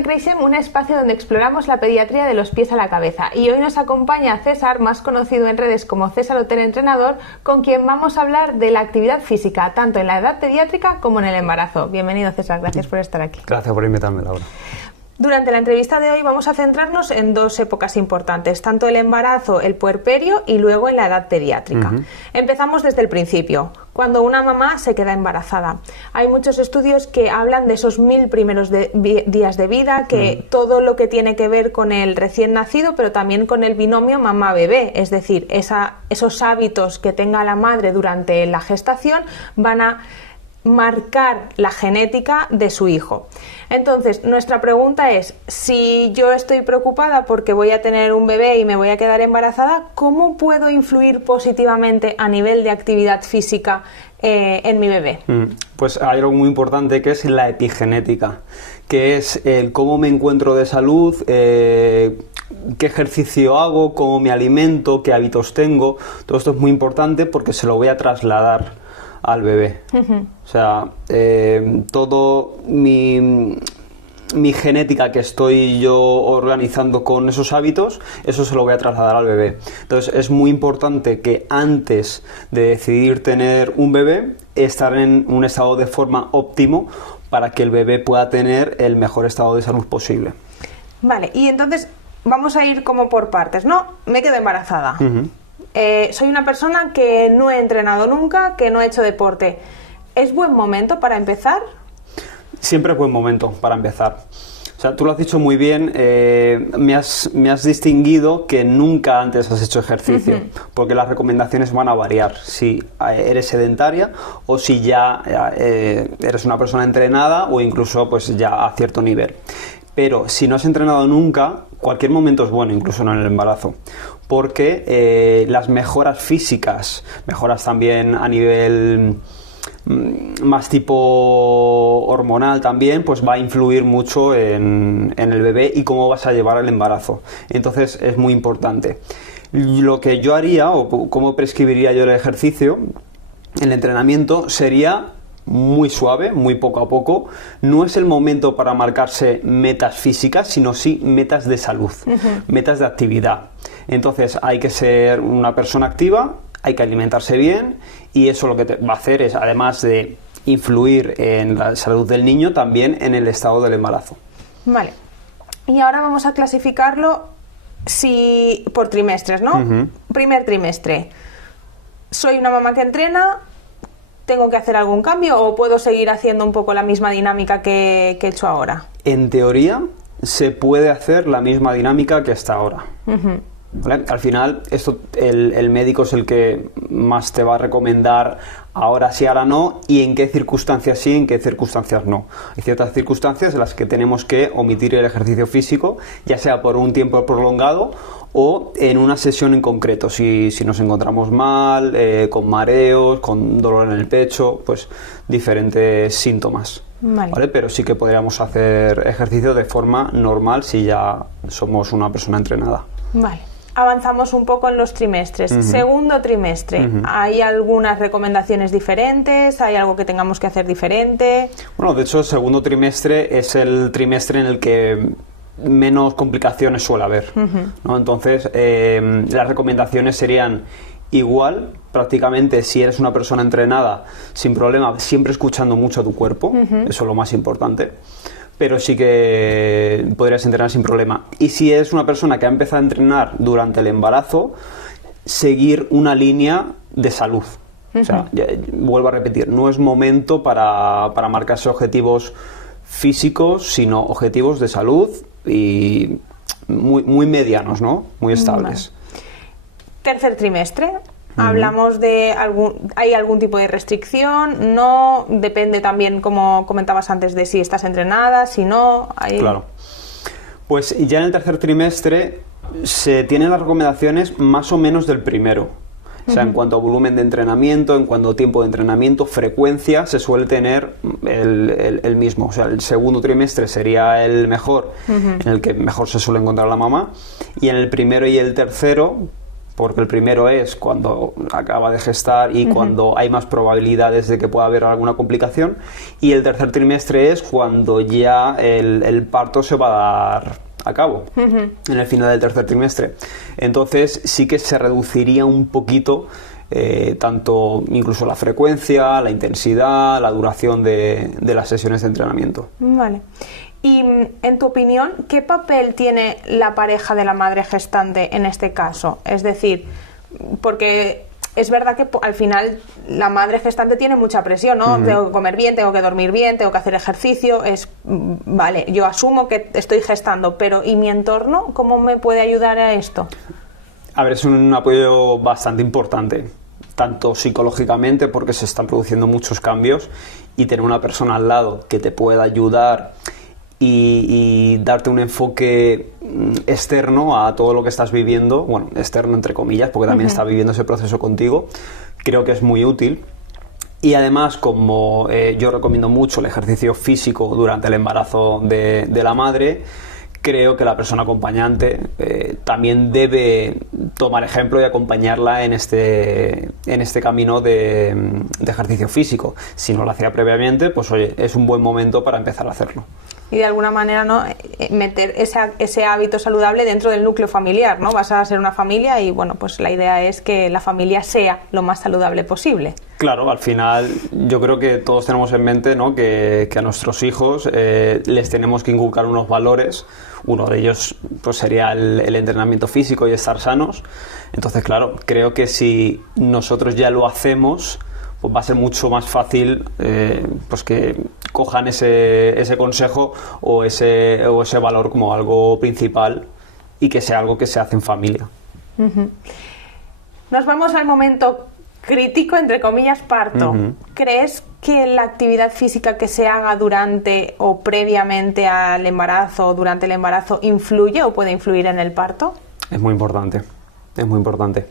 a Creisem, un espacio donde exploramos la pediatría de los pies a la cabeza. Y hoy nos acompaña César, más conocido en redes como César Hotel Entrenador, con quien vamos a hablar de la actividad física, tanto en la edad pediátrica como en el embarazo. Bienvenido, César, gracias por estar aquí. Gracias por invitarme, Laura. Durante la entrevista de hoy vamos a centrarnos en dos épocas importantes, tanto el embarazo, el puerperio y luego en la edad pediátrica. Empezamos desde el principio, cuando una mamá se queda embarazada. Hay muchos estudios que hablan de esos 1000 primeros días de vida, que todo lo que tiene que ver con el recién nacido, pero también con el binomio mamá-bebé, es decir, esos hábitos que tenga la madre durante la gestación van a marcar la genética de su hijo. Entonces, nuestra pregunta es, si yo estoy preocupada porque voy a tener un bebé y me voy a quedar embarazada, ¿cómo puedo influir positivamente a nivel de actividad física en mi bebé? Pues hay algo muy importante que es la epigenética, que es el cómo me encuentro de salud, qué ejercicio hago, cómo me alimento, qué hábitos tengo. Todo esto es muy importante porque se lo voy a trasladar al bebé. O sea, todo mi genética que estoy yo organizando con esos hábitos, eso se lo voy a trasladar al bebé. Entonces es muy importante que antes de decidir tener un bebé, estar en un estado de forma óptimo para que el bebé pueda tener el mejor estado de salud posible. Vale, y entonces vamos a ir como por partes, ¿no? Me quedo embarazada. Soy una persona que no he entrenado nunca, que no he hecho deporte. ¿Es buen momento para empezar? Siempre es buen momento para empezar. O sea, tú lo has dicho muy bien, me has distinguido que nunca antes has hecho ejercicio, porque las recomendaciones van a variar si eres sedentaria o si ya eres una persona entrenada o incluso pues ya a cierto nivel. Pero si no has entrenado nunca, cualquier momento es bueno, incluso no en el embarazo, porque las mejoras físicas, mejoras también a nivel más tipo hormonal también, pues va a influir mucho en el bebé y cómo vas a llevar el embarazo. Entonces es muy importante. Lo que yo haría, o cómo prescribiría yo el ejercicio, el entrenamiento, sería muy suave, muy poco a poco. No es el momento para marcarse metas físicas, sino sí metas de salud, metas de actividad. Entonces hay que ser una persona activa, hay que alimentarse bien, y eso lo que te va a hacer es, además de influir en la salud del niño, también en el estado del embarazo. Vale. Y ahora vamos a clasificarlo por trimestres, ¿no? Primer trimestre. Soy una mamá que entrena. ¿Tengo que hacer algún cambio o puedo seguir haciendo un poco la misma dinámica que he hecho ahora? En teoría, se puede hacer la misma dinámica que hasta ahora. ¿Vale? Al final, el médico es el que más te va a recomendar ahora sí, ahora no, y en qué circunstancias sí, en qué circunstancias no. Hay ciertas circunstancias en las que tenemos que omitir el ejercicio físico, ya sea por un tiempo prolongado o en una sesión en concreto, si nos encontramos mal, con mareos, con dolor en el pecho, pues diferentes síntomas. ¿Vale? Pero sí que podríamos hacer ejercicio de forma normal si ya somos una persona entrenada. Vale. Avanzamos un poco en los trimestres. Segundo trimestre, ¿hay algunas recomendaciones diferentes? ¿Hay algo que tengamos que hacer diferente? Bueno, de hecho, el segundo trimestre es el trimestre en el que menos complicaciones suele haber, ¿no? Entonces, las recomendaciones serían igual, prácticamente, si eres una persona entrenada, sin problema, siempre escuchando mucho a tu cuerpo, eso es lo más importante. Pero sí que podrías entrenar sin problema. Y si eres una persona que ha empezado a entrenar durante el embarazo, seguir una línea de salud. O sea, vuelvo a repetir, no es momento para marcarse objetivos físicos, sino objetivos de salud y muy medianos, ¿no? Muy estables. Tercer trimestre. Hablamos de ¿hay algún tipo de restricción? No, depende también, como comentabas antes, de si estás entrenada, si no. Claro. Pues ya en el tercer trimestre se tienen las recomendaciones más o menos del primero. O sea, en cuanto a volumen de entrenamiento, en cuanto a tiempo de entrenamiento, frecuencia, se suele tener el mismo. O sea, el segundo trimestre sería el mejor, en el que mejor se suele encontrar la mamá, y en el primero y el tercero porque el primero es cuando acaba de gestar y cuando hay más probabilidades de que pueda haber alguna complicación, y el tercer trimestre es cuando ya el parto se va a dar a cabo, en el final del tercer trimestre. Entonces sí que se reduciría un poquito tanto incluso la frecuencia, la intensidad, la duración de las sesiones de entrenamiento. Vale. Y en tu opinión, ¿qué papel tiene la pareja de la madre gestante en este caso? Es decir, porque es verdad que al final la madre gestante tiene mucha presión, ¿no? Tengo que comer bien, tengo que dormir bien, tengo que hacer ejercicio. Vale, yo asumo que estoy gestando, pero ¿y mi entorno cómo me puede ayudar a esto? A ver, es un apoyo bastante importante, tanto psicológicamente, porque se están produciendo muchos cambios, y tener una persona al lado que te pueda ayudar y darte un enfoque externo a todo lo que estás viviendo, bueno, externo entre comillas, porque también está viviendo ese proceso contigo, creo que es muy útil. Y además, como yo recomiendo mucho el ejercicio físico durante el embarazo de la madre, creo que la persona acompañante también debe tomar ejemplo y acompañarla en este camino de ejercicio físico. Si no lo hacía previamente, pues oye, es un buen momento para empezar a hacerlo. Y de alguna manera, ¿no?, meter ese hábito saludable dentro del núcleo familiar, ¿no? Vas a ser una familia y, bueno, pues la idea es que la familia sea lo más saludable posible. Claro, al final yo creo que todos tenemos en mente, ¿no?, que a nuestros hijos les tenemos que inculcar unos valores. Uno de ellos pues sería el entrenamiento físico y estar sanos. Entonces, claro, creo que si nosotros ya lo hacemos, pues va a ser mucho más fácil pues que cojan ese consejo o ese valor como algo principal, y que sea algo que se hace en familia. Nos vamos al momento crítico, entre comillas, parto. ¿Crees que la actividad física que se haga durante o previamente al embarazo o durante el embarazo influye o puede influir en el parto? Es muy importante, es muy importante.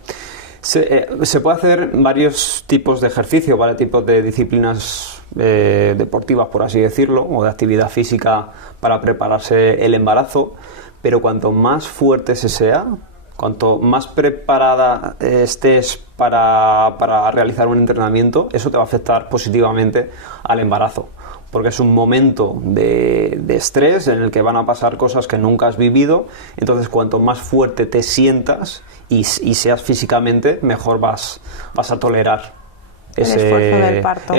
Se puede hacer varios tipos de ejercicio, varios tipos de disciplinas deportivas, por así decirlo, o de actividad física para prepararse el embarazo, pero cuanto más fuerte sea, cuanto más preparada estés para realizar un entrenamiento, eso te va a afectar positivamente al embarazo, porque es un momento de estrés en el que van a pasar cosas que nunca has vivido. Entonces, cuanto más fuerte te sientas y seas físicamente, mejor vas a tolerar el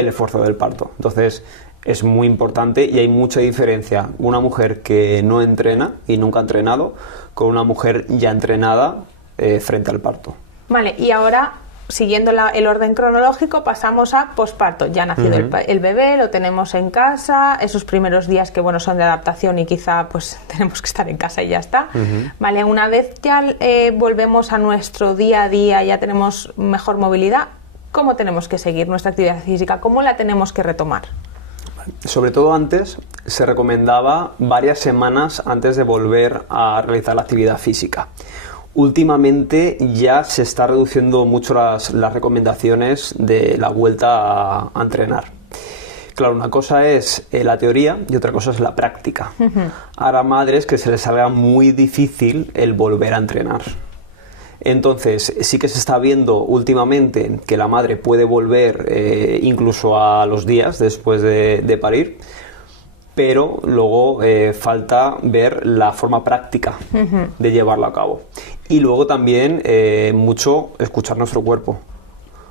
esfuerzo del parto. Entonces, es muy importante, y hay mucha diferencia una mujer que no entrena y nunca ha entrenado con una mujer ya entrenada frente al parto. Vale, y ahora, siguiendo el orden cronológico, pasamos a posparto. Ya ha nacido el bebé, lo tenemos en casa, esos primeros días que, bueno, son de adaptación y quizá pues tenemos que estar en casa y ya está. Vale, una vez ya volvemos a nuestro día a día, ya tenemos mejor movilidad, ¿cómo tenemos que seguir nuestra actividad física? ¿Cómo la tenemos que retomar? Sobre todo antes, se recomendaba varias semanas antes de volver a realizar la actividad física. Últimamente ya se está reduciendo mucho las recomendaciones de la vuelta a entrenar. Claro, una cosa es la teoría y otra cosa es la práctica. Habrá madres que se les haga muy difícil el volver a entrenar. Entonces, sí que se está viendo últimamente que la madre puede volver incluso a los días después de parir, pero luego falta ver la forma práctica de llevarlo a cabo. Y luego también mucho escuchar nuestro cuerpo.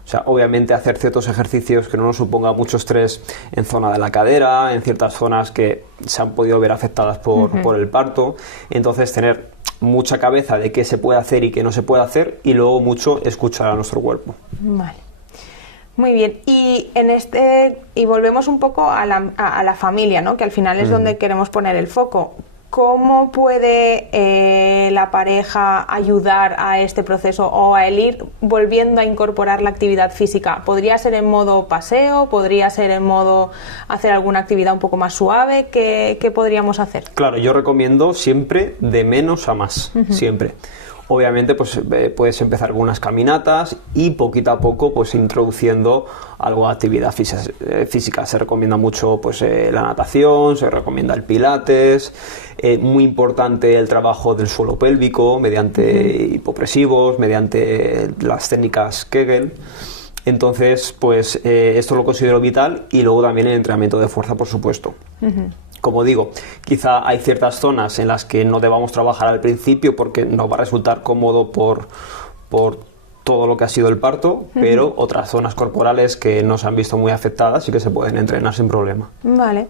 O sea, obviamente hacer ciertos ejercicios que no nos suponga mucho estrés en zona de la cadera, en ciertas zonas que se han podido ver afectadas por el parto. Entonces, tener mucha cabeza de qué se puede hacer y qué no se puede hacer, y luego mucho escuchar a nuestro cuerpo. Vale. Muy bien, y volvemos un poco a la familia, ¿no?, que al final es donde queremos poner el foco. ¿Cómo puede la pareja ayudar a este proceso o a el ir volviendo a incorporar la actividad física? ¿Podría ser en modo paseo? ¿Podría ser en modo hacer alguna actividad un poco más suave? ¿Qué podríamos hacer? Claro, yo recomiendo siempre de menos a más, siempre. Obviamente, pues puedes empezar con unas caminatas y poquito a poco, pues introduciendo algo de actividad física. Se recomienda mucho, pues la natación, se recomienda el pilates, muy importante el trabajo del suelo pélvico mediante hipopresivos, mediante las técnicas Kegel. Entonces, pues esto lo considero vital, y luego también el entrenamiento de fuerza, por supuesto. Como digo, quizá hay ciertas zonas en las que no debamos trabajar al principio porque nos va a resultar cómodo por todo lo que ha sido el parto, pero otras zonas corporales que no se han visto muy afectadas y que se pueden entrenar sin problema. Vale,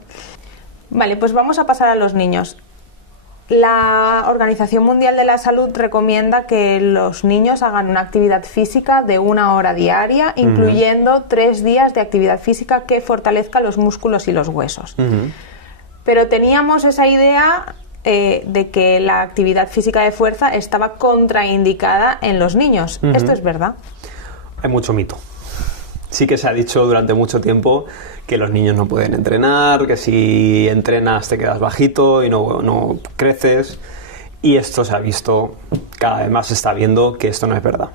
pues vamos a pasar a los niños. La Organización Mundial de la Salud recomienda que los niños hagan una actividad física de 1 hora diaria, incluyendo 3 días de actividad física que fortalezca los músculos y los huesos. Pero teníamos esa idea de que la actividad física de fuerza estaba contraindicada en los niños. ¿Esto es verdad? Hay mucho mito. Sí que se ha dicho durante mucho tiempo que los niños no pueden entrenar, que si entrenas te quedas bajito y no creces. Y esto se ha visto, cada vez más se está viendo que esto no es verdad.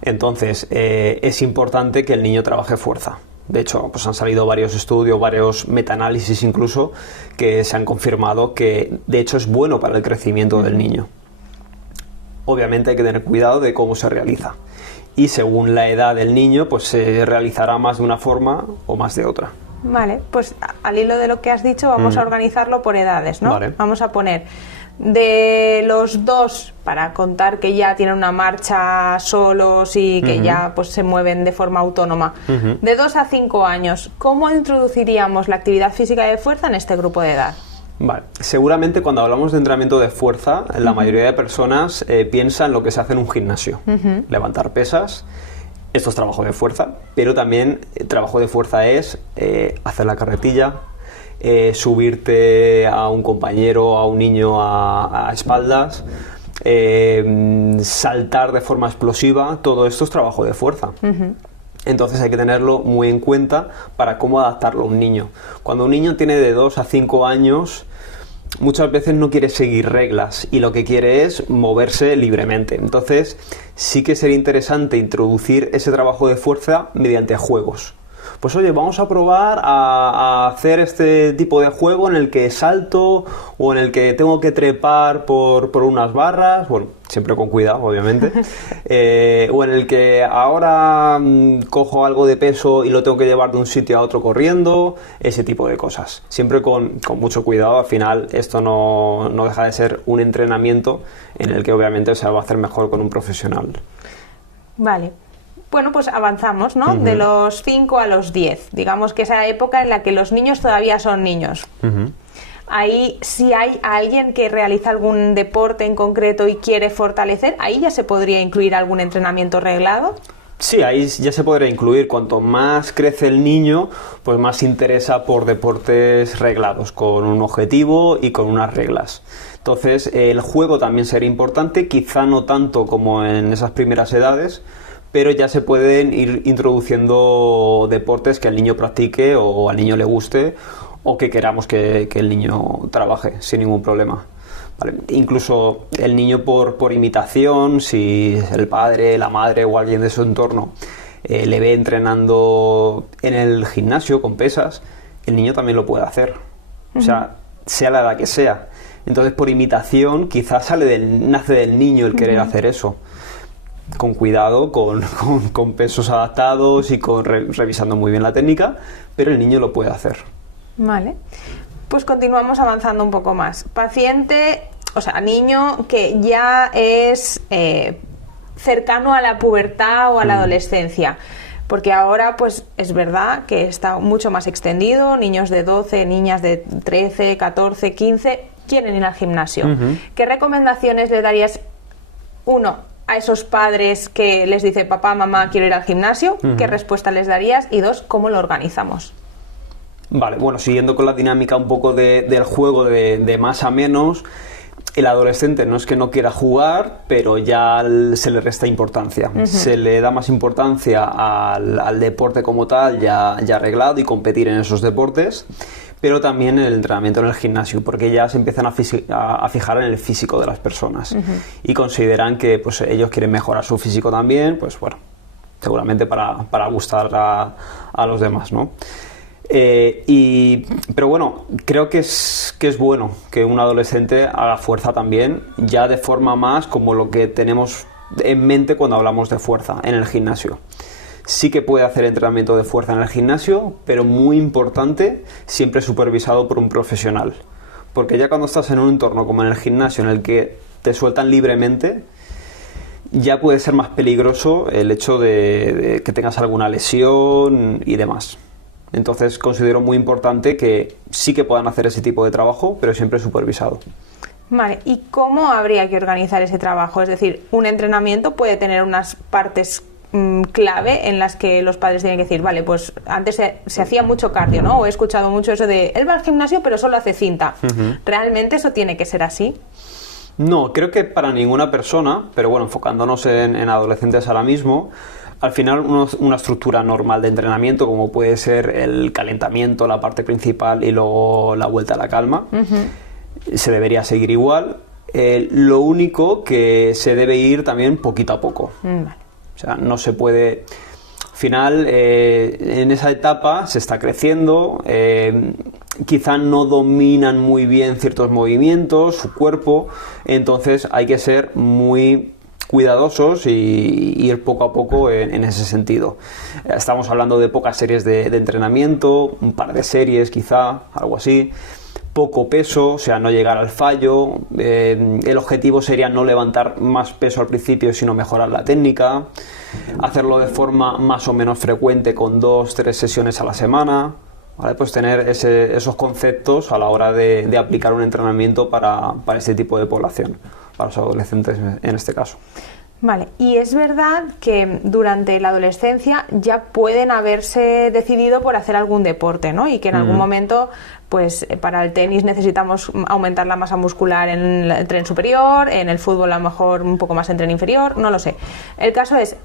Entonces, es importante que el niño trabaje fuerza. De hecho, pues han salido varios estudios, varios metaanálisis incluso, que se han confirmado que de hecho es bueno para el crecimiento del niño. Obviamente hay que tener cuidado de cómo se realiza. Y según la edad del niño, pues se realizará más de una forma o más de otra. Vale, pues al hilo de lo que has dicho, vamos a organizarlo por edades, ¿no? Vale. Vamos a poner de los 2, para contar que ya tienen una marcha solos y que ya pues se mueven de forma autónoma. De 2 a 5 años, ¿cómo introduciríamos la actividad física de fuerza en este grupo de edad? Vale, seguramente cuando hablamos de entrenamiento de fuerza, la mayoría de personas piensa en lo que se hace en un gimnasio. Levantar pesas, esto es trabajo de fuerza, pero también trabajo de fuerza es hacer la carretilla, subirte a un compañero, a un niño a espaldas, saltar de forma explosiva. Todo esto es trabajo de fuerza. Entonces hay que tenerlo muy en cuenta para cómo adaptarlo a un niño. Cuando un niño tiene de 2 a 5 años, muchas veces no quiere seguir reglas y lo que quiere es moverse libremente. Entonces sí que sería interesante introducir ese trabajo de fuerza mediante juegos. Pues oye, vamos a probar a hacer este tipo de juego en el que salto o en el que tengo que trepar por unas barras, bueno, siempre con cuidado, obviamente, o en el que ahora cojo algo de peso y lo tengo que llevar de un sitio a otro corriendo, ese tipo de cosas. Siempre con mucho cuidado. Al final esto no deja de ser un entrenamiento en el que obviamente se va a hacer mejor con un profesional. Vale. Bueno, pues avanzamos, ¿no? De los 5 a los 10. Digamos que esa época en la que los niños todavía son niños. Ahí, si hay alguien que realiza algún deporte en concreto y quiere fortalecer, ¿ahí ya se podría incluir algún entrenamiento reglado? Sí, ahí ya se podría incluir. Cuanto más crece el niño, pues más se interesa por deportes reglados, con un objetivo y con unas reglas. Entonces, el juego también sería importante, quizá no tanto como en esas primeras edades, pero ya se pueden ir introduciendo deportes que el niño practique o al niño le guste o que queramos que el niño trabaje sin ningún problema. ¿Vale? Incluso el niño por imitación, si el padre, la madre o alguien de su entorno le ve entrenando en el gimnasio con pesas, el niño también lo puede hacer. O sea la edad que sea. Entonces, por imitación, quizás nace del niño el querer hacer eso. Con cuidado, con pesos adaptados y revisando muy bien la técnica, pero el niño lo puede hacer. Vale, pues continuamos avanzando un poco más. Paciente, o sea, niño que ya es cercano a la pubertad o a la adolescencia, porque ahora pues es verdad que está mucho más extendido, niños de 12, niñas de 13, 14, 15, quieren ir al gimnasio. ¿Qué recomendaciones le darías, a esos padres que les dice papá, mamá, quiero ir al gimnasio? ¿Qué respuesta les darías? Y 2, ¿cómo lo organizamos? Vale, bueno, siguiendo con la dinámica un poco del juego de más a menos, el adolescente no es que no quiera jugar, pero ya se le resta importancia. Se le da más importancia al deporte como tal, ya arreglado, y competir en esos deportes. pero también en el entrenamiento en el gimnasio, porque ya se empiezan a fijar en el físico de las personas y consideran que pues, ellos quieren mejorar su físico también, pues bueno, seguramente para gustar a los demás, ¿no? Pero bueno, creo que es bueno que un adolescente haga fuerza también, ya de forma más como lo que tenemos en mente cuando hablamos de fuerza en el gimnasio. Sí que puede hacer entrenamiento de fuerza en el gimnasio, pero muy importante, siempre supervisado por un profesional. Porque ya cuando estás en un entorno como en el gimnasio, en el que te sueltan libremente, ya puede ser más peligroso el hecho de que tengas alguna lesión y demás. Entonces considero muy importante que sí que puedan hacer ese tipo de trabajo, pero siempre supervisado. Vale, ¿y cómo habría que organizar ese trabajo? Es decir, un entrenamiento puede tener unas partes clave en las que los padres tienen que decir, vale, pues antes se hacía mucho cardio, ¿no? O he escuchado mucho eso de, él va al gimnasio pero solo hace cinta. ¿Realmente eso tiene que ser así? No, creo que para ninguna persona, pero bueno, enfocándonos en adolescentes ahora mismo, al final una estructura normal de entrenamiento, como puede ser el calentamiento, la parte principal y luego la vuelta a la calma, se debería seguir igual. Lo único que se debe ir también poquito a poco. Vale. O sea, no se puede... Al final, en esa etapa se está creciendo, quizá no dominan muy bien ciertos movimientos, su cuerpo, entonces hay que ser muy cuidadosos y ir poco a poco en ese sentido. Estamos hablando de pocas series de entrenamiento, un par de series quizá, algo así. Poco peso, o sea, no llegar al fallo. El objetivo sería no levantar más peso al principio, sino mejorar la técnica. Hacerlo de forma más o menos frecuente con 2-3 sesiones a la semana. ¿Vale? Pues tener esos conceptos a la hora de aplicar un entrenamiento para este tipo de población, para los adolescentes en este caso. Vale, y es verdad que durante la adolescencia ya pueden haberse decidido por hacer algún deporte, ¿no? Y que en algún momento, pues para el tenis necesitamos aumentar la masa muscular en el tren superior, en el fútbol a lo mejor un poco más en tren inferior, no lo sé. El caso es,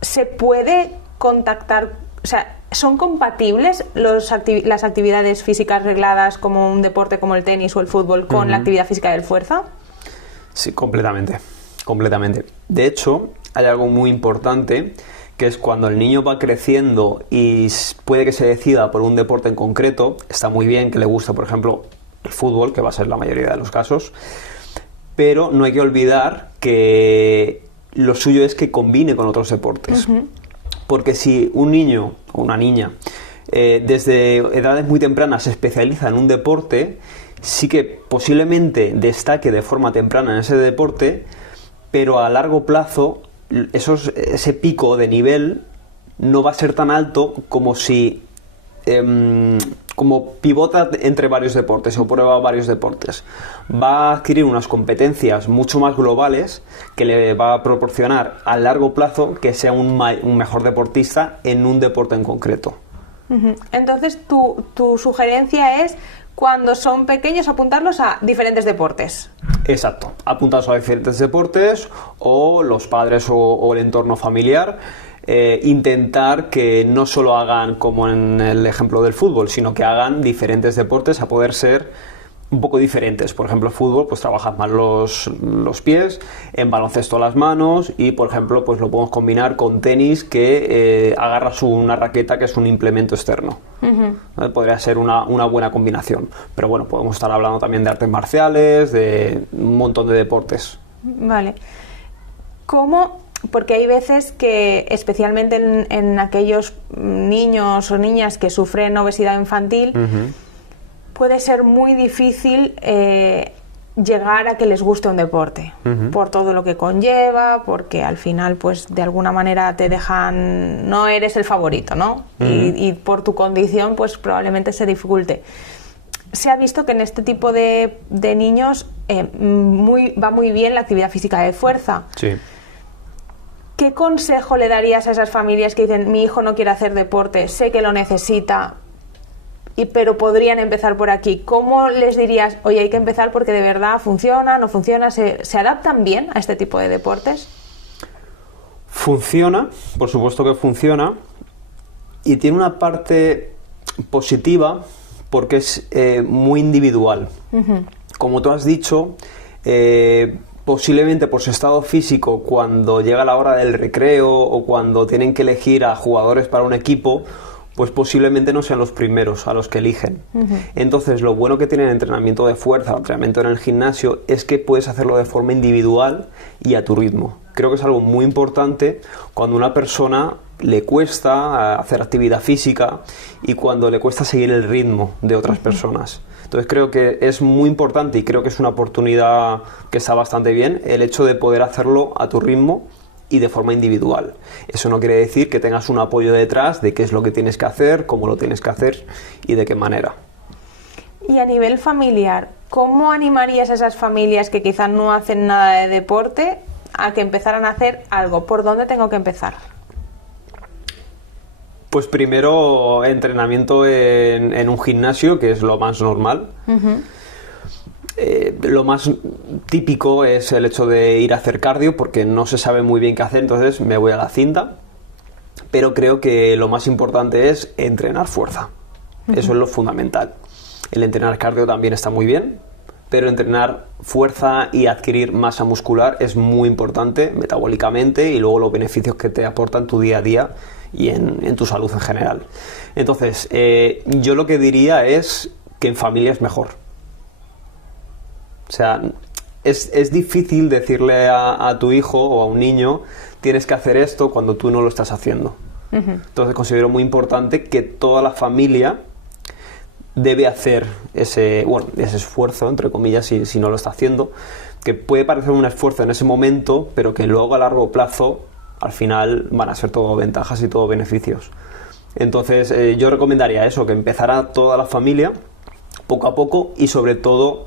¿se puede contactar, o sea, son compatibles las actividades físicas regladas como un deporte como el tenis o el fútbol con la actividad física de fuerza? Sí, completamente. De hecho, hay algo muy importante, que es cuando el niño va creciendo y puede que se decida por un deporte en concreto. Está muy bien que le guste, por ejemplo, el fútbol, que va a ser la mayoría de los casos, pero no hay que olvidar que lo suyo es que combine con otros deportes. Porque si un niño o una niña desde edades muy tempranas se especializa en un deporte, sí que posiblemente destaque de forma temprana en ese deporte, pero a largo plazo ese pico de nivel no va a ser tan alto como si como pivota entre varios deportes o prueba varios deportes. Va a adquirir unas competencias mucho más globales que le va a proporcionar a largo plazo que sea un mejor deportista en un deporte en concreto. Entonces tu sugerencia es, cuando son pequeños, apuntarlos a diferentes deportes. Exacto, apuntarlos a diferentes deportes, o los padres o el entorno familiar, intentar que no solo hagan como en el ejemplo del fútbol, sino que hagan diferentes deportes, a poder ser un poco diferentes. Por ejemplo, fútbol, pues trabajas más los pies, en baloncesto las manos, y por ejemplo, pues lo podemos combinar con tenis, que agarras una raqueta que es un implemento externo. ¿Vale? Podría ser una buena combinación. Pero bueno, podemos estar hablando también de artes marciales, de un montón de deportes. Vale. ¿Cómo? Porque hay veces que, especialmente en aquellos niños o niñas que sufren obesidad infantil, puede ser muy difícil llegar a que les guste un deporte, por todo lo que conlleva, porque al final, pues de alguna manera te dejan, no eres el favorito, ¿no? Y por tu condición, pues probablemente se dificulte. Se ha visto que en este tipo de niños va muy bien la actividad física de fuerza. Sí. ¿Qué consejo le darías a esas familias que dicen, mi hijo no quiere hacer deporte, sé que lo necesita, pero podrían empezar por aquí? ¿Cómo les dirías, oye, hay que empezar porque de verdad funciona, no funciona? ¿Se adaptan bien a este tipo de deportes? Funciona, por supuesto que funciona, y tiene una parte positiva, porque es muy individual. Como tú has dicho, posiblemente por su estado físico, cuando llega la hora del recreo o cuando tienen que elegir a jugadores para un equipo, pues posiblemente no sean los primeros a los que eligen. Entonces, lo bueno que tiene el entrenamiento de fuerza o entrenamiento en el gimnasio es que puedes hacerlo de forma individual y a tu ritmo. Creo que es algo muy importante cuando a una persona le cuesta hacer actividad física y cuando le cuesta seguir el ritmo de otras personas. Entonces creo que es muy importante y creo que es una oportunidad que está bastante bien el hecho de poder hacerlo a tu ritmo y de forma individual. Eso no quiere decir que tengas un apoyo detrás de qué es lo que tienes que hacer, cómo lo tienes que hacer y de qué manera. Y a nivel familiar, ¿cómo animarías a esas familias que quizás no hacen nada de deporte a que empezaran a hacer algo? ¿Por dónde tengo que empezar? Pues primero entrenamiento en un gimnasio, que es lo más normal. Lo más típico es el hecho de ir a hacer cardio porque no se sabe muy bien qué hacer, entonces me voy a la cinta. Pero creo que lo más importante es entrenar fuerza. Eso es lo fundamental. El entrenar cardio también está muy bien, pero entrenar fuerza y adquirir masa muscular es muy importante metabólicamente y luego los beneficios que te aportan tu día a día y en tu salud en general. Entonces, yo lo que diría es que en familia es mejor. O sea, es difícil decirle a tu hijo o a un niño tienes que hacer esto cuando tú no lo estás haciendo. Entonces considero muy importante que toda la familia debe hacer ese esfuerzo, entre comillas, si no lo está haciendo, que puede parecer un esfuerzo en ese momento, pero que luego a largo plazo, al final, van a ser todo ventajas y todo beneficios. Entonces, yo recomendaría eso, que empezara toda la familia, poco a poco, y sobre todo,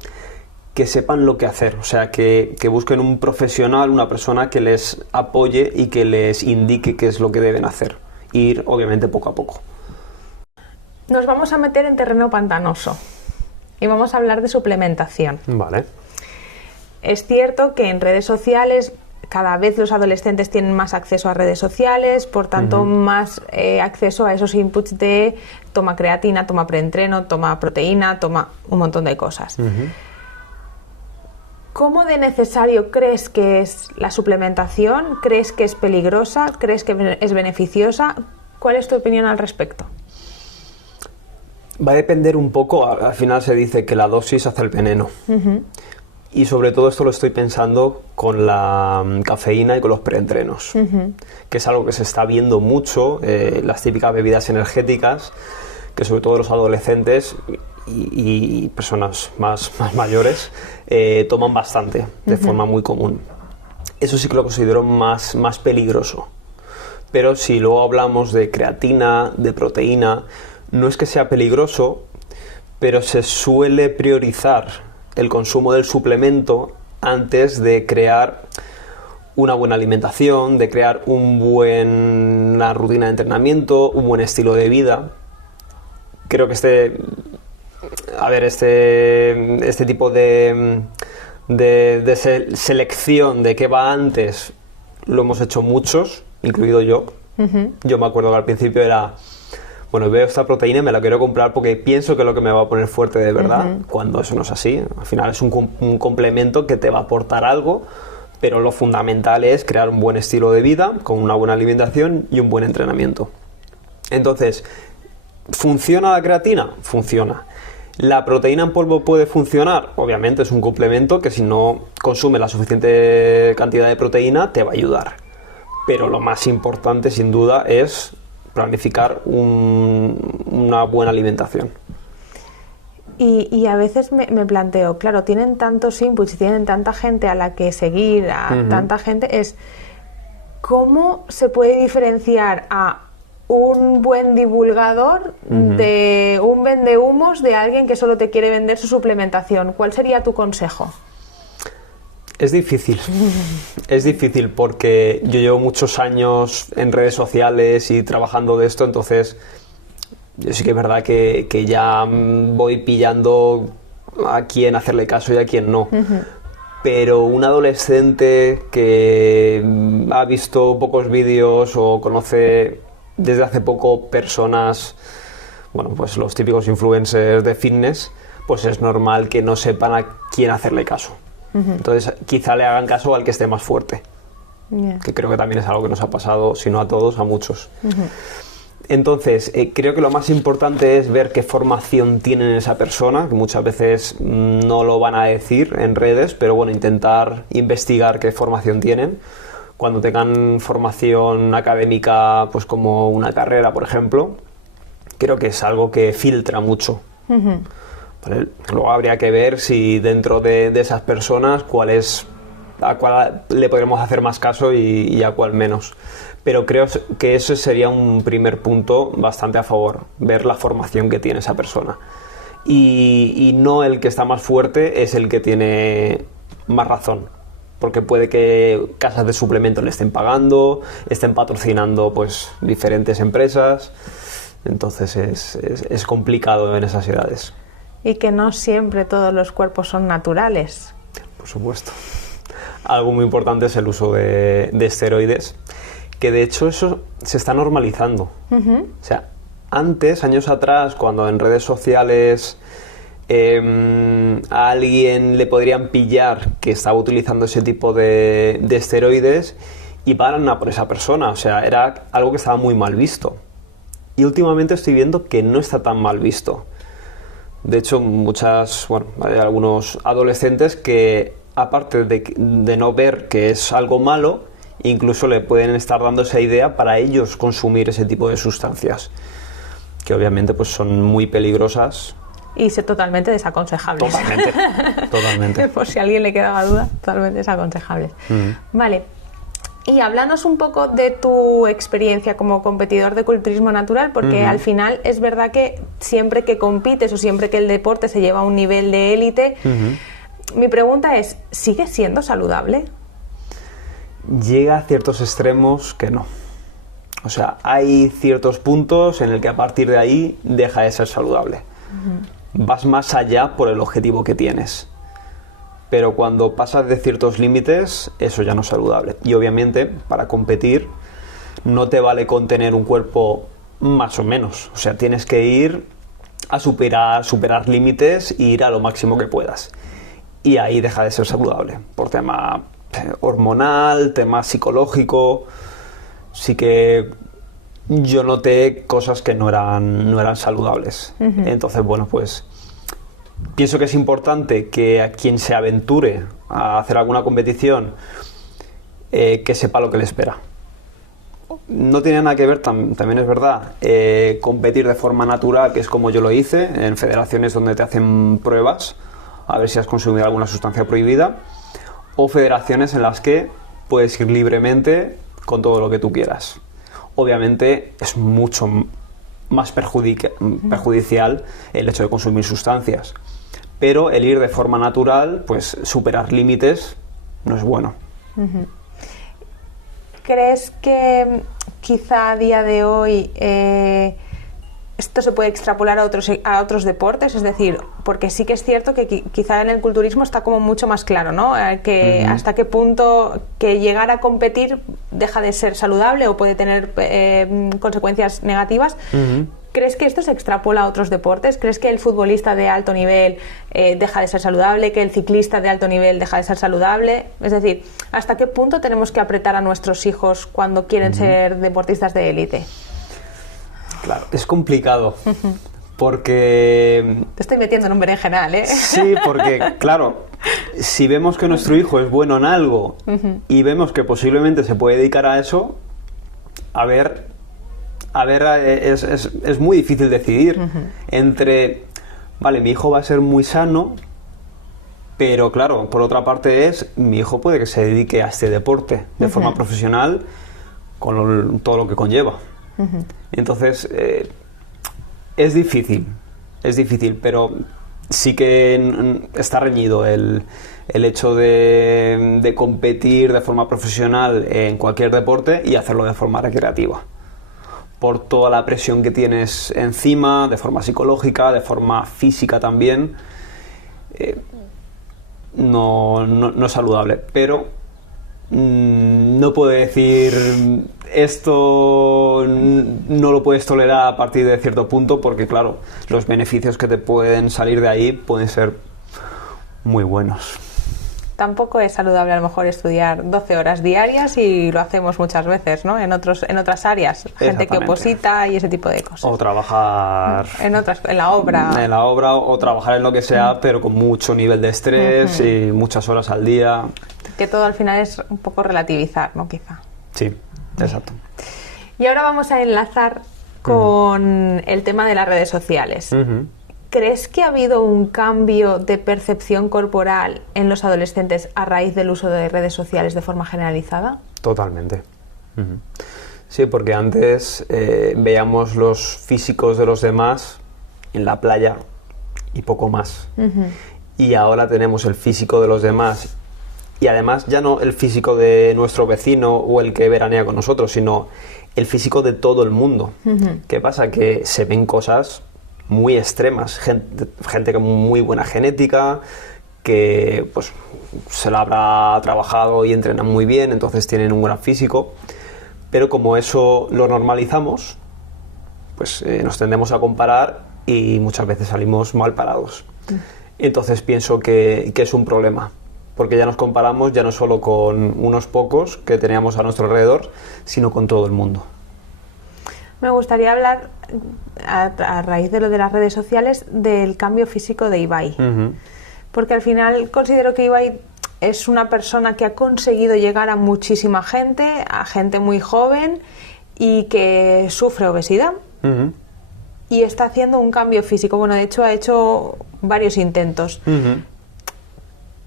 que sepan lo que hacer. O sea, que busquen un profesional, una persona que les apoye y que les indique qué es lo que deben hacer. Ir, obviamente, poco a poco. Nos vamos a meter en terreno pantanoso y vamos a hablar de suplementación. Vale. Es cierto que en redes sociales cada vez los adolescentes tienen más acceso a redes sociales, por tanto más acceso a esos inputs de toma creatina, toma preentreno, toma proteína, toma un montón de cosas. ¿Cómo de necesario crees que es la suplementación? ¿Crees que es peligrosa? ¿Crees que es beneficiosa? ¿Cuál es tu opinión al respecto? Va a depender un poco, al final se dice que la dosis hace el veneno. Y sobre todo esto lo estoy pensando con la cafeína y con los preentrenos, que es algo que se está viendo mucho, las típicas bebidas energéticas, que sobre todo los adolescentes y personas más mayores toman bastante, de forma muy común. Eso sí que lo considero más peligroso. Pero si luego hablamos de creatina, de proteína, no es que sea peligroso, pero se suele priorizar el consumo del suplemento antes de crear una buena alimentación, de crear una rutina de entrenamiento, un buen estilo de vida. Creo que este tipo de selección de qué va antes lo hemos hecho muchos, incluido yo. Yo me acuerdo que al principio era, bueno, veo esta proteína y me la quiero comprar porque pienso que es lo que me va a poner fuerte de verdad, cuando eso no es así. Al final es un complemento que te va a aportar algo, pero lo fundamental es crear un buen estilo de vida, con una buena alimentación y un buen entrenamiento. Entonces, ¿funciona la creatina? Funciona. ¿La proteína en polvo puede funcionar? Obviamente es un complemento que si no consume la suficiente cantidad de proteína te va a ayudar. Pero lo más importante, sin duda, es planificar una buena alimentación. Y a veces me planteo, claro, tienen tantos inputs y tienen tanta gente a la que seguir, tanta gente, ¿cómo se puede diferenciar a un buen divulgador de un vendehumos, de alguien que solo te quiere vender su suplementación? ¿Cuál sería tu consejo? Es difícil, es difícil porque yo llevo muchos años en redes sociales y trabajando de esto, entonces yo sí que es verdad que ya voy pillando a quién hacerle caso y a quién no. Pero un adolescente que ha visto pocos vídeos o conoce desde hace poco personas bueno, pues los típicos influencers de fitness, pues es normal que no sepan a quién hacerle caso. Entonces, quizá le hagan caso al que esté más fuerte. Que creo que también es algo que nos ha pasado, si no a todos, a muchos. Entonces, creo que lo más importante es ver qué formación tiene esa persona, que muchas veces no lo van a decir en redes, pero bueno, intentar investigar qué formación tienen. Cuando tengan formación académica, pues como una carrera, por ejemplo, creo que es algo que filtra mucho. ¿Vale? Luego habría que ver si dentro de esas personas a cuál le podremos hacer más caso y a cuál menos. Pero creo que eso sería un primer punto bastante a favor, ver la formación que tiene esa persona. Y no el que está más fuerte es el que tiene más razón, porque puede que casas de suplementos le estén pagando, estén patrocinando pues diferentes empresas, entonces es complicado en esas edades. Y que no siempre todos los cuerpos son naturales. Por supuesto. Algo muy importante es el uso de esteroides, que de hecho eso se está normalizando. O sea, antes, años atrás, cuando en redes sociales a alguien le podrían pillar que estaba utilizando ese tipo de esteroides y paran a por esa persona, o sea, era algo que estaba muy mal visto. Y últimamente estoy viendo que no está tan mal visto. De hecho, hay algunos adolescentes que, aparte de no ver que es algo malo, incluso le pueden estar dando esa idea para ellos consumir ese tipo de sustancias, que obviamente pues son muy peligrosas. Y totalmente desaconsejables. Totalmente. Por si a alguien le quedaba duda, totalmente desaconsejables. Vale. Y háblanos un poco de tu experiencia como competidor de culturismo natural, porque al final es verdad que siempre que compites o siempre que el deporte se lleva a un nivel de élite, mi pregunta es, ¿sigue siendo saludable? Llega a ciertos extremos que no. O sea, hay ciertos puntos en el que a partir de ahí deja de ser saludable. Vas más allá por el objetivo que tienes. Pero cuando pasas de ciertos límites, eso ya no es saludable. Y obviamente, para competir, no te vale con tener un cuerpo más o menos. O sea, tienes que ir a superar límites e ir a lo máximo que puedas. Y ahí deja de ser saludable. Por tema hormonal, tema psicológico. Sí que yo noté cosas que no eran saludables. Entonces, bueno, pues pienso que es importante que a quien se aventure a hacer alguna competición que sepa lo que le espera. No tiene nada que ver, también es verdad, competir de forma natural, que es como yo lo hice, en federaciones donde te hacen pruebas a ver si has consumido alguna sustancia prohibida, o federaciones en las que puedes ir libremente con todo lo que tú quieras. Obviamente es mucho más perjudicial el hecho de consumir sustancias, pero el ir de forma natural, pues superar límites no es bueno. ¿Crees que quizá a día de hoy esto se puede extrapolar a otros deportes? Es decir, porque sí que es cierto que quizá en el culturismo está como mucho más claro, ¿no? Que hasta qué punto que llegar a competir deja de ser saludable o puede tener consecuencias negativas. ¿Crees que esto se extrapola a otros deportes? ¿Crees que el futbolista de alto nivel deja de ser saludable? ¿Que el ciclista de alto nivel deja de ser saludable? Es decir, ¿hasta qué punto tenemos que apretar a nuestros hijos cuando quieren ser deportistas de élite? Claro, es complicado, porque... Te estoy metiendo en un berenjenal, ¿eh? Sí, porque, claro, si vemos que nuestro hijo es bueno en algo y vemos que posiblemente se puede dedicar a eso, es muy difícil decidir entre, vale, mi hijo va a ser muy sano, pero claro, por otra parte mi hijo puede que se dedique a este deporte de forma profesional con todo lo que conlleva. Entonces, es difícil, pero sí que está reñido el hecho de competir de forma profesional en cualquier deporte y hacerlo de forma recreativa. Por toda la presión que tienes encima, de forma psicológica, de forma física también, no es saludable. Pero no puedo decir esto no lo puedes tolerar a partir de cierto punto porque, claro, los beneficios que te pueden salir de ahí pueden ser muy buenos. Tampoco es saludable a lo mejor estudiar 12 horas diarias y lo hacemos muchas veces, ¿no? En otras áreas, gente que oposita y ese tipo de cosas. O trabajar en la obra. En la obra o trabajar en lo que sea, pero con mucho nivel de estrés y muchas horas al día. Que todo al final es un poco relativizar, ¿no? Quizá. Sí, exacto. Y ahora vamos a enlazar con el tema de las redes sociales. ¿Crees que ha habido un cambio de percepción corporal en los adolescentes a raíz del uso de redes sociales de forma generalizada? Totalmente. Sí, porque antes veíamos los físicos de los demás en la playa y poco más. Y ahora tenemos el físico de los demás y además ya no el físico de nuestro vecino o el que veranea con nosotros, sino el físico de todo el mundo. ¿Qué pasa? Que se ven cosas muy extremas, gente con muy buena genética, que pues se la habrá trabajado y entrenan muy bien, entonces tienen un gran físico, pero como eso lo normalizamos, pues nos tendemos a comparar y muchas veces salimos mal parados. Entonces pienso que es un problema, porque ya nos comparamos ya no solo con unos pocos que teníamos a nuestro alrededor, sino con todo el mundo. Me gustaría hablar, a raíz de lo de las redes sociales, del cambio físico de Ibai. Porque al final considero que Ibai es una persona que ha conseguido llegar a muchísima gente, a gente muy joven y que sufre obesidad. Y está haciendo un cambio físico. Bueno, de hecho ha hecho varios intentos.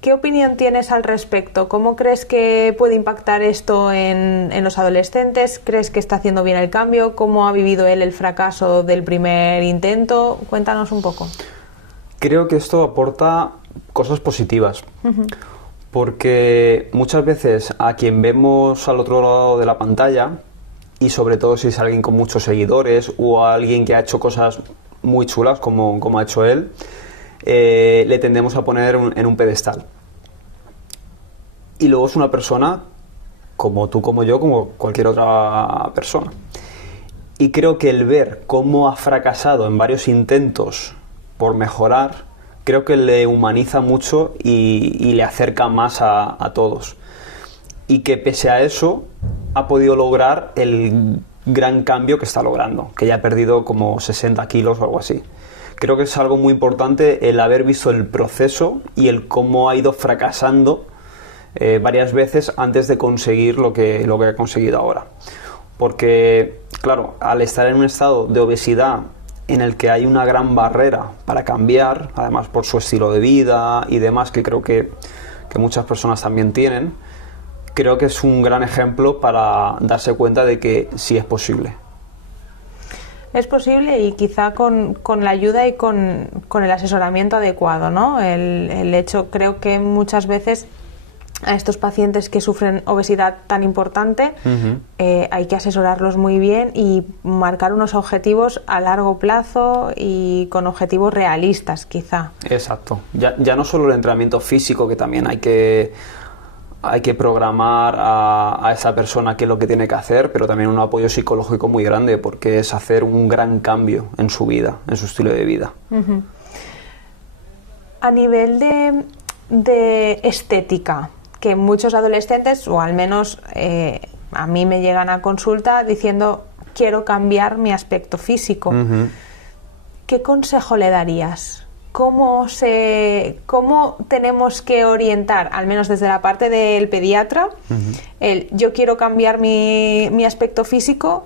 ¿Qué opinión tienes al respecto? ¿Cómo crees que puede impactar esto en los adolescentes? ¿Crees que está haciendo bien el cambio? ¿Cómo ha vivido él el fracaso del primer intento? Cuéntanos un poco. Creo que esto aporta cosas positivas, porque muchas veces a quien vemos al otro lado de la pantalla, y sobre todo si es alguien con muchos seguidores o alguien que ha hecho cosas muy chulas como ha hecho él, le tendemos a poner en un pedestal. Y luego es una persona como tú, como yo, como cualquier otra persona. Y creo que el ver cómo ha fracasado en varios intentos por mejorar, creo que le humaniza mucho y le acerca más a todos. Y que pese a eso ha podido lograr el gran cambio que está logrando, que ya ha perdido como 60 kilos o algo así. Creo que es algo muy importante el haber visto el proceso y el cómo ha ido fracasando varias veces antes de conseguir lo que ha conseguido ahora. Porque, claro, al estar en un estado de obesidad en el que hay una gran barrera para cambiar, además por su estilo de vida y demás, que creo que muchas personas también tienen, creo que es un gran ejemplo para darse cuenta de que sí es posible. Es posible y quizá con la ayuda y con el asesoramiento adecuado, ¿no? El hecho, creo que muchas veces a estos pacientes que sufren obesidad tan importante hay que asesorarlos muy bien y marcar unos objetivos a largo plazo y con objetivos realistas, quizá. Exacto. Ya no solo el entrenamiento físico, que también hay que programar a esa persona qué es lo que tiene que hacer, pero también un apoyo psicológico muy grande, porque es hacer un gran cambio en su vida, en su estilo de vida. A nivel de estética, que muchos adolescentes, o al menos a mí me llegan a consulta diciendo quiero cambiar mi aspecto físico, ¿qué consejo le darías? ¿Cómo tenemos que orientar, al menos desde la parte del pediatra, yo quiero cambiar mi aspecto físico?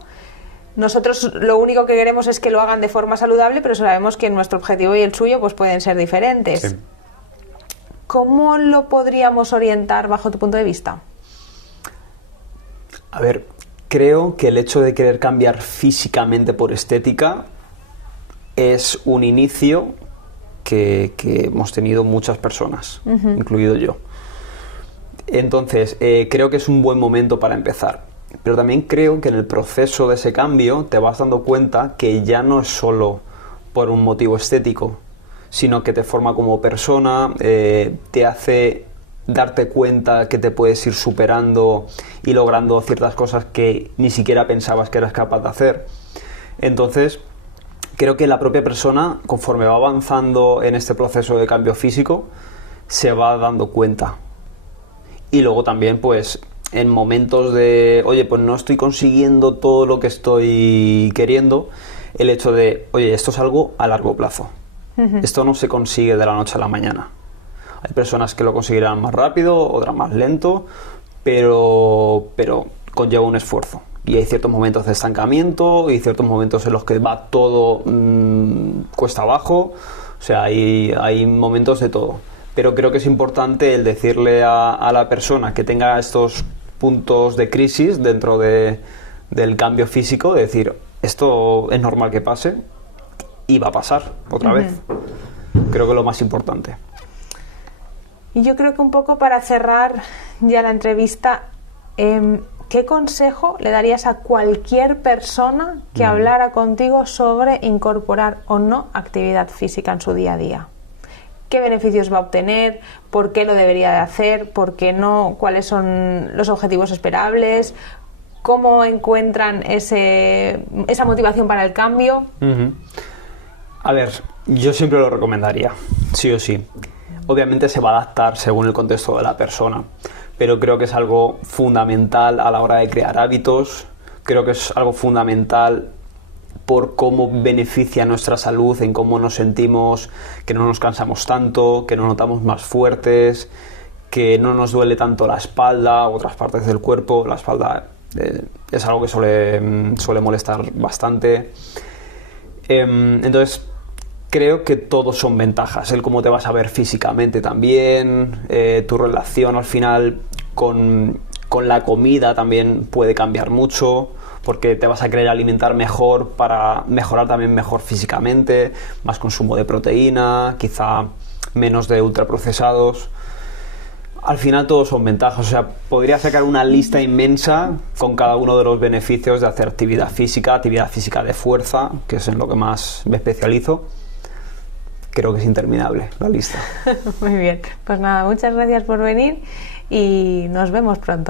Nosotros lo único que queremos es que lo hagan de forma saludable, pero sabemos que nuestro objetivo y el suyo pues pueden ser diferentes. Sí. ¿Cómo lo podríamos orientar bajo tu punto de vista? A ver, creo que el hecho de querer cambiar físicamente por estética es un inicio que hemos tenido muchas personas, incluido yo. Entonces, creo que es un buen momento para empezar. Pero también creo que en el proceso de ese cambio te vas dando cuenta que ya no es solo por un motivo estético, sino que te forma como persona, te hace darte cuenta que te puedes ir superando y logrando ciertas cosas que ni siquiera pensabas que eras capaz de hacer. Entonces, creo que la propia persona, conforme va avanzando en este proceso de cambio físico, se va dando cuenta. Y luego también, pues, en momentos de, oye, pues no estoy consiguiendo todo lo que estoy queriendo, el hecho de, oye, esto es algo a largo plazo. Esto no se consigue de la noche a la mañana. Hay personas que lo conseguirán más rápido, otras más lento, pero conlleva un esfuerzo. Y hay ciertos momentos de estancamiento y ciertos momentos en los que va todo cuesta abajo. O sea, hay momentos de todo. Pero creo que es importante el decirle a la persona que tenga estos puntos de crisis dentro del cambio físico, de decir, esto es normal que pase y va a pasar otra vez. Creo que es lo más importante. Y yo creo que un poco para cerrar ya la entrevista, ¿qué consejo le darías a cualquier persona que hablara contigo sobre incorporar o no actividad física en su día a día? ¿Qué beneficios va a obtener? ¿Por qué lo debería de hacer? ¿Por qué no? ¿Cuáles son los objetivos esperables? ¿Cómo encuentran esa motivación para el cambio? A ver, yo siempre lo recomendaría, sí o sí. Obviamente se va a adaptar según el contexto de la persona, pero creo que es algo fundamental a la hora de crear hábitos. Creo que es algo fundamental por cómo beneficia nuestra salud, en cómo nos sentimos, que no nos cansamos tanto, que nos notamos más fuertes, que no nos duele tanto la espalda u otras partes del cuerpo. La espalda es algo que suele molestar bastante. Entonces, creo que todos son ventajas. El cómo te vas a ver físicamente también, tu relación al final con la comida también puede cambiar mucho, porque te vas a querer alimentar mejor para mejorar también mejor físicamente, más consumo de proteína, quizá menos de ultraprocesados. Al final todos son ventajas, o sea, podría sacar una lista inmensa con cada uno de los beneficios de hacer actividad física de fuerza, que es en lo que más me especializo. Creo que es interminable la lista. Muy bien, pues nada, muchas gracias por venir y nos vemos pronto.